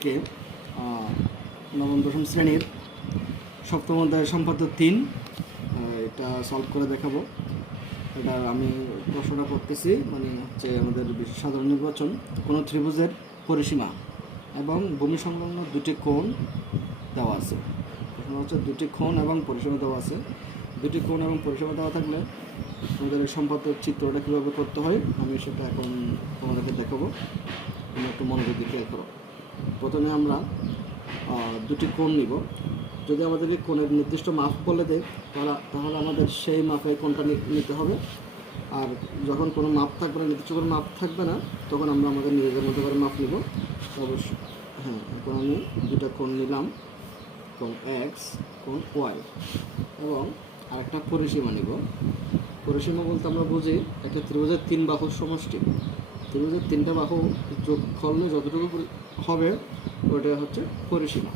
থেকে নবম দশম শ্রেণীর সপ্তম অধ্যায় সম্পাদ্য 3 এটা সলভ করে দেখাবো। এটা আমি প্রশ্নটা করতেছি, মানে হচ্ছে আমাদের সাধারণ নির্বাচন। কোনো ত্রিভুজের পরিসীমা এবং ভূমি সংলগ্ন দুটি কোণ দেওয়া আছে। প্রশ্ন হচ্ছে দুটি কোণ এবং পরিসীমা দেওয়া আছে। দুটি কোণ এবং পরিসীমা দেওয়া থাকলে আমাদের এই সম্পাদ্য চিত্রটা কীভাবে করতে হয় আমি সেটা এখন তোমাদেরকে দেখাবো। তুমি একটু মনোযোগ দিয়ে খেয়াল করো। প্রথমে আমরা দুটি কোণ নিব। যদি আমাদেরকে কোণের নির্দিষ্ট মাপ বলে দেয় তাহলে আমাদের সেই মাপে কোণটা নিতে হবে। আর যখন কোনো মাপ থাকবে না, নির্দিষ্ট কোনো মাপ থাকবে না, তখন আমরা আমাদের নিজেদের মতো করে মাপ নিব। অবশ্যই হ্যাঁ, এখন আমি দুটা কোণ নিলাম, কোণ এক্স, কোণ ওয়াই, এবং আরেকটা পরিসীমা নিব। পরিসীমা বলতে আমরা বুঝি একটা ত্রিভুজের 3 বাহুর সমষ্টি। ত্রিভুজের 3টা বাহু যোগ করলে যতটুকু হবে ওটা হচ্ছে পরিসীমা।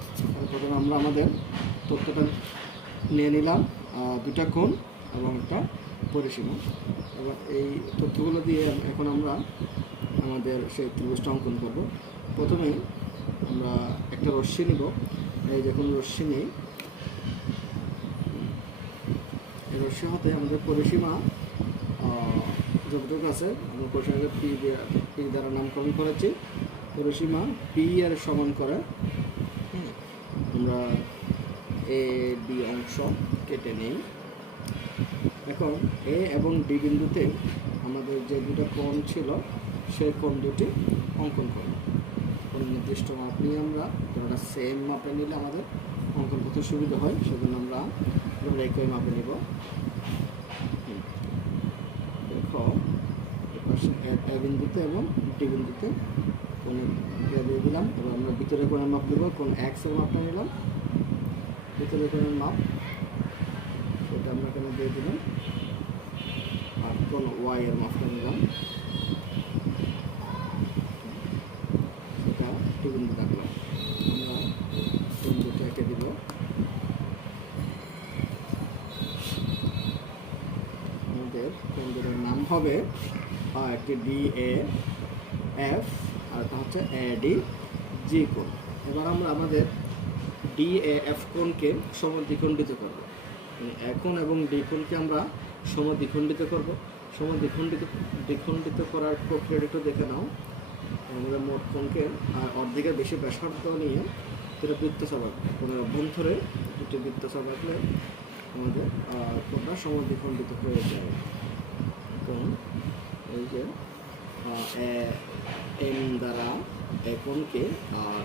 প্রথমে আমরা আমাদের তথ্যটা নিয়ে নিলাম, দুটা কোণ এবং একটা পরিসীমা। এবার এই তথ্যগুলো দিয়ে এখন আমরা আমাদের সেই ত্রিভুজটা অঙ্কন করব। প্রথমে আমরা একটা রশ্মি নিব। এই যখন রশ্মি নেই, এই রশ্মি হতে আমাদের পরিসীমা যতটুকু আছে আমরা পরিসীমাকে পি দ্বারা নামকরণ করেছি। পরিসীমা পি এর সমান করে আমরা এ ডি অংশ কেটে নিই। এখন এ এবং ডি বিন্দুতে আমাদের যে দুটো কোণ ছিল সেই কোণ দুটি অঙ্কন করব। কোনো নির্দিষ্ট মাপ নিয়ে আমরা একটা সেম মাপে নিলে আমাদের অঙ্কন করতে সুবিধা হয়, সেজন্য আমরা একই মাপে নিব। দেখো এ বিন্দুতে এবং ডি বিন্দুতে কোণ দিয়ে দিলাম। এবার আমরা ভিতরে কোণের মাপ দেবো। কোণ এক্স এর মাপটা নিলাম, ভিতরে কোণের মাপ সেটা আমরা এখানে দিয়ে দিলাম। আর কোণ ওয়াই এর মাপটা নিলাম, সেটা ডি বিন্দু রাখলাম। আমরা কোণ দুটো এঁকে দিব। আমাদের কোণ দুটোর নাম হবে একটি ডি এ এফ আর একটা হচ্ছে এ ডি জি কোণ। এবার আমরা আমাদের ডি এ এফ কোণকে সমদ্বিখণ্ডিত করব। এ কোণ এবং ডি কোণকে আমরা সমদ্বিখণ্ডিত করব। দ্বিখণ্ডিত করার প্রক্রিয়াটা একটু দেখে নাও। আমাদের মোট কোণকে অর্ধেকের বেশি ব্যাসার্ধ নিয়ে সেটা বৃত্তচাপ আঁকবো। কোণের অভ্যন্তরে দুটি বৃত্তচাপ আঁকলে আমাদের কোণটা সমদ্বিখণ্ডিত হয়ে যায়। কোণ এই যে এম দ্বারা এ কোণকে আর